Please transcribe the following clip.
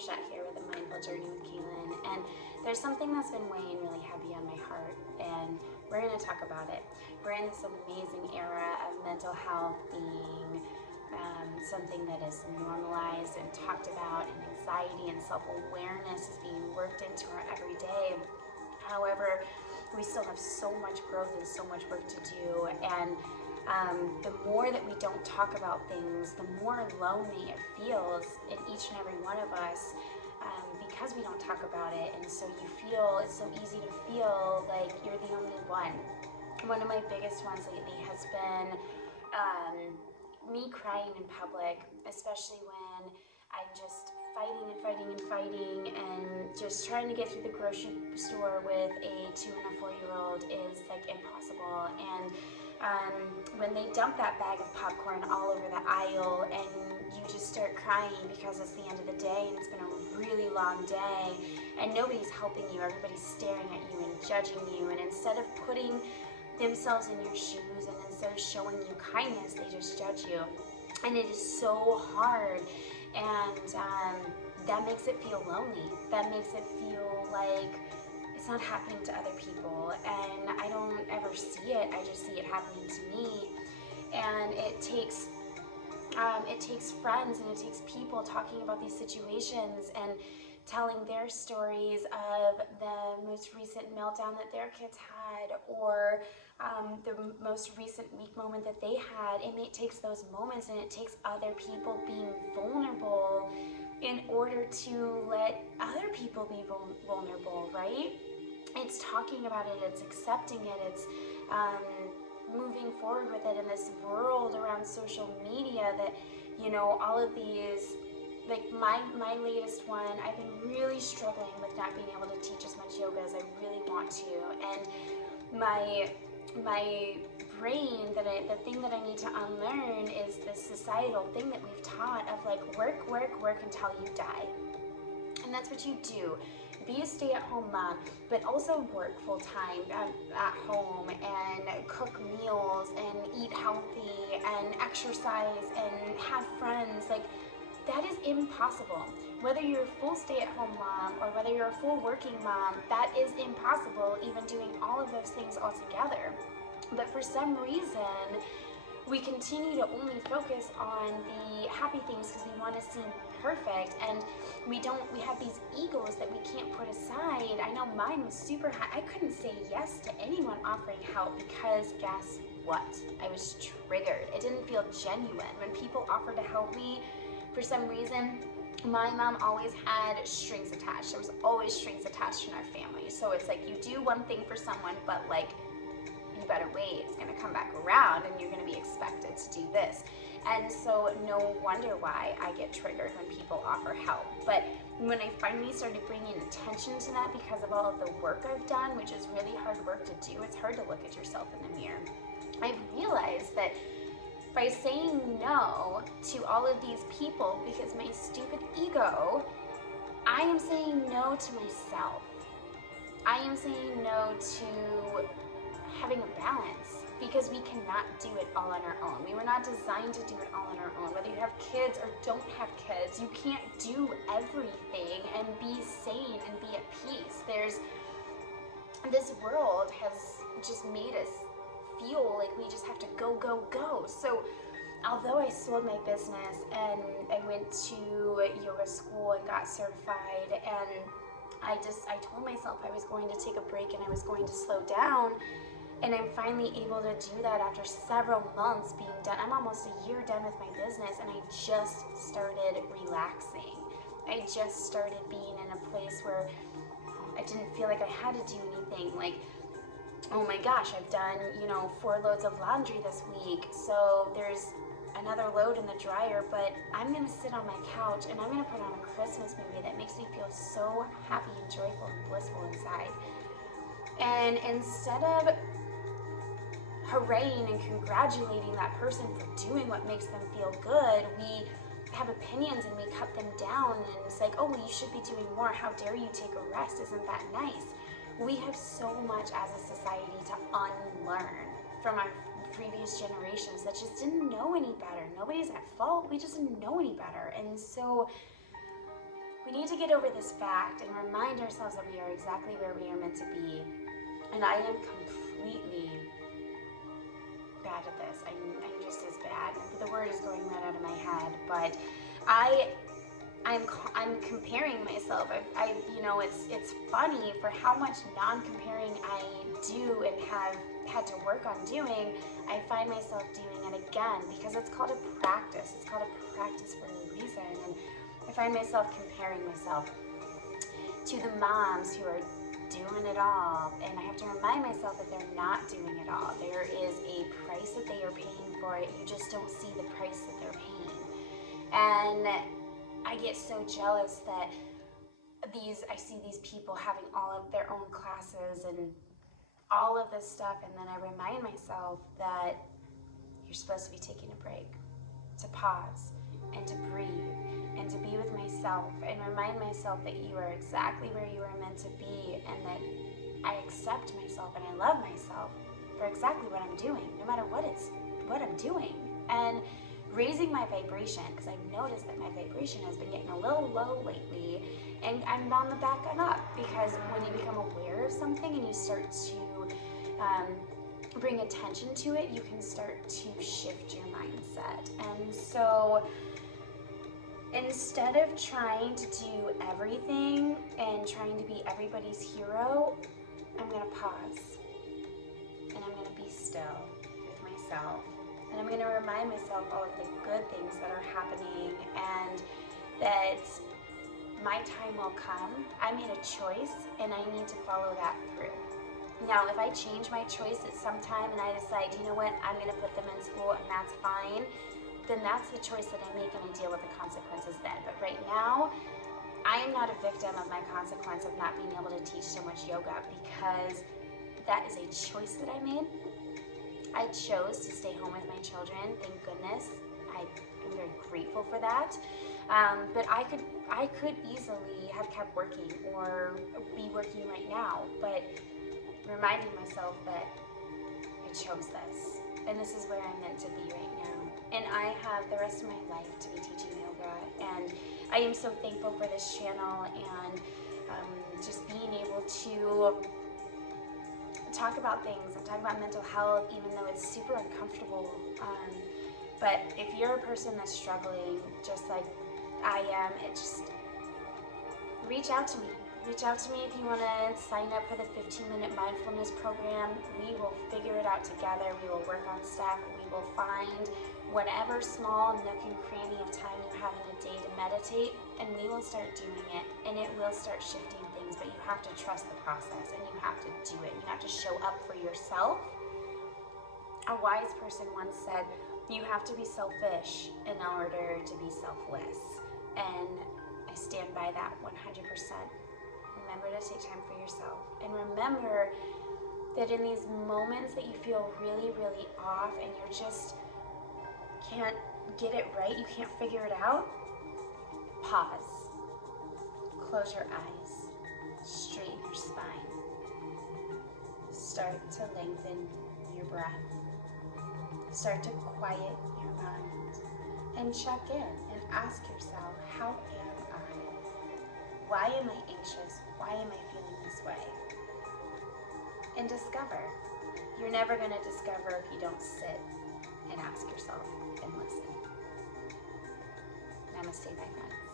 Frechette here with a Mindful Journey with Kaylin, and there's something that's been weighing really heavy on my heart, and we're going to talk about it. We're in this amazing era of mental health being something that is normalized and talked about, and anxiety and self-awareness is being worked into our everyday. However, we still have so much growth and so much work to do, and the more that we don't talk about things, the more lonely it feels in each and every one of us, because we don't talk about it. And so it's so easy to feel like you're the only one. One of my biggest ones lately has been me crying in public, especially when I'm just fighting and just trying to get through the grocery store with a 2 and a 4-year-old is like impossible. And when they dump that bag of popcorn all over the aisle and you just start crying because it's the end of the day and it's been a really long day and nobody's helping you, everybody's staring at you and judging you, and instead of putting themselves in your shoes and instead of showing you kindness, they just judge you. And it is so hard, and that makes it feel lonely. That makes it feel like it's not happening to other people, and I don't ever see it. I just see it happening to me. And it takes friends and it takes people talking about these situations and telling their stories of the most recent meltdown that their kids had, or the most recent weak moment that they had. And it takes those moments and it takes other people being vulnerable in order to let other people be vulnerable, right? It's talking about it, it's accepting it, it's moving forward with it in this world around social media that, all of these, like my latest one, I've been really struggling with not being able to teach as much yoga as I really want to. And my brain, the thing that I need to unlearn is this societal thing that we've taught of like work until you die. And that's what you do. Be a stay-at-home mom, but also work full-time at home and cook meals and eat healthy and exercise and have friends. Like, that is impossible. Whether you're a full stay-at-home mom or whether you're a full working mom, that is impossible, even doing all of those things all together. But for some reason, we continue to only focus on the happy things because we want to seem perfect, and we have these egos that we can't put aside. I know mine was super high. I couldn't say yes to anyone offering help because guess what? I was triggered. It didn't feel genuine. When people offered to help me, for some reason, my mom always had strings attached. There was always strings attached in our family. So it's like you do one thing for someone, but like, you better wait, it's gonna come back around and you're gonna be expected to do this. And so no wonder why I get triggered when people offer help. But when I finally started bringing attention to that because of all of the work I've done, which is really hard work to do, it's hard to look at yourself in the mirror. I realized that by saying no to all of these people because my stupid ego, I am saying no to myself. I am saying no to having a balance, because we cannot do it all on our own. We were not designed to do it all on our own. Whether you have kids or don't have kids, you can't do everything and be sane and be at peace. This world has just made us feel like we just have to go, go, go. So although I sold my business and I went to yoga school and got certified, and I told myself I was going to take a break and I was going to slow down, and I'm finally able to do that after several months being done. I'm almost a year done with my business, and I just started relaxing. I just started being in a place where I didn't feel like I had to do anything. Like, oh my gosh, I've done, 4 loads of laundry this week, so there's another load in the dryer, but I'm gonna sit on my couch and I'm gonna put on a Christmas movie that makes me feel so happy and joyful and blissful inside. And instead of hooraying and congratulating that person for doing what makes them feel good, we have opinions and we cut them down, and it's like, oh, well, you should be doing more. How dare you take a rest? Isn't that nice? We have so much as a society to unlearn from our previous generations that just didn't know any better. Nobody's at fault. We just didn't know any better. And so we need to get over this fact and remind ourselves that we are exactly where we are meant to be. And I am completely bad at this. I'm just as bad. The word is going right out of my head, but I'm comparing myself. It's funny for how much non-comparing I do and have had to work on doing. I find myself doing it again because it's called a practice. It's called a practice for a reason. And I find myself comparing myself to the moms who are doing it all, and I have to remind myself that they're not doing it all. There is a price that they are paying for it. You just don't see the price that they're paying. And I get so jealous that I see these people having all of their own classes and all of this stuff, and then I remind myself that you're supposed to be taking a break, to pause and to breathe and to be with myself and remind myself that you are exactly where you are meant to be, and that I accept myself and I love myself for exactly what I'm doing, no matter what I'm doing. And raising my vibration, because I've noticed that my vibration has been getting a little low lately, and I'm bound to back it up, because when you become aware of something and you start to bring attention to it, you can start to shift your mindset. And so instead of trying to do everything and trying to be everybody's hero, I'm going to pause and I'm going to be still with myself. And I'm going to remind myself all of the good things that are happening, and that my time will come. I made a choice and I need to follow that through. Now, if I change my choice at some time and I decide, you know what, I'm going to put them in school and that's fine, then that's the choice that I make and I deal with the consequences then. But right now, I am not a victim of my consequence of not being able to teach so much yoga, because that is a choice that I made. I chose to stay home with my children, thank goodness. I am very grateful for that. But I could easily have kept working or be working right now, but reminding myself that I chose this, and this is where I'm meant to be right now. And I have the rest of my life to be teaching yoga, and I am so thankful for this channel and just being able to talk about things and talk about mental health, even though it's super uncomfortable. But if you're a person that's struggling, just like I am, reach out to me. Reach out to me if you want to sign up for the 15-minute mindfulness program. We will figure it out together. We will work on stuff. We will find whatever small nook and cranny of time you have in a day to meditate, and we will start doing it, and it will start shifting things. But you have to trust the process, and you have to do it. You have to show up for yourself. A wise person once said, you have to be selfish in order to be selfless. And I stand by that 100%. Remember to take time for yourself, and remember that in these moments that you feel really, really off and you just can't get it right, you can't figure it out, pause, close your eyes, straighten your spine, start to lengthen your breath, start to quiet your mind, and check in and ask yourself, how am I? Why am I anxious? Why am I feeling this way? And discover. You're never going to discover if you don't sit and ask yourself and listen. Namaste, my friends.